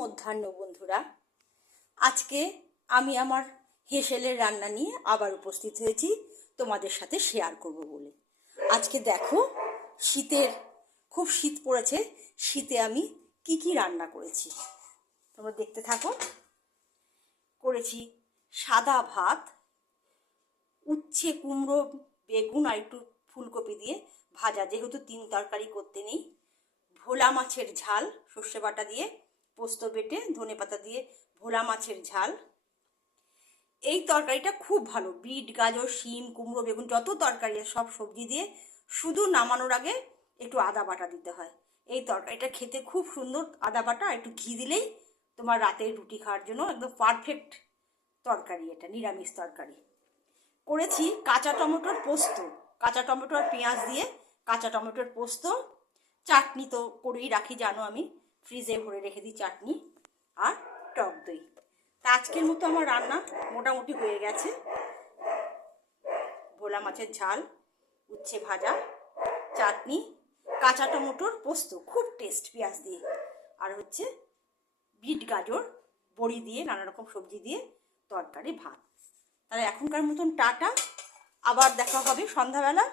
মধ্যাহ্ন বন্ধুরা, আজকে আমি আমার হেসেলের রান্না নিয়ে আবার উপস্থিত হয়েছি তোমাদের সাথে শেয়ার করব বলে। আজকে দেখো, খুব শীত পড়েছে। শীতে আমি কি কি রান্না করেছি তোমরা দেখতে থাকো। করেছি সাদা ভাত, উচ্ছে কুমড়ো বেগুন আর একটু ফুলকপি দিয়ে ভাজা, যেহেতু 3 তরকারি করতে নেই। ভোলা মাছের ঝাল, সর্ষে বাটা দিয়ে পোস্ত বেটে ধনেপাতা দিয়ে ভোলা মাছের ঝাল। এই তরকারিটা খুব ভালো, বিট গাজর শিম কুমড়ো বেগুন যত তরকারি সব সবজি দিয়ে, শুধু নামানোর আগে একটু আদা বাটা দিতে হয়। এই তরকারিটা খেতে খুব সুন্দর, আদা বাটা আর একটু ঘি দিলেই তোমার রাতের রুটি খাওয়ার জন্য একদম পারফেক্ট তরকারি। এটা নিরামিষ তরকারি। করেছি কাঁচা টমেটোর পোস্ত, কাঁচা টমেটো আর পেঁয়াজ দিয়ে কাঁচা টমেটোর পোস্ত। চাটনি তো করেই রাখি, জানো আমি ফ্রিজে ভরে রেখে দিই চাটনি, আর টক দই। তা আজকের মতো আমার রান্না মোটামুটি হয়ে গেছে। ভোলা মাছের ঝাল, উচ্ছে ভাজা, চাটনি, কাঁচা টমেটোর পোস্ত খুব টেস্ট পেঁয়াজ দিয়ে, আর হচ্ছে বিট গাজর বড়ি দিয়ে নানা রকম সবজি দিয়ে তরকারি ভাত। তাহলে এখনকার মতন টাটা, আবার দেখা হবে সন্ধ্যাবেলা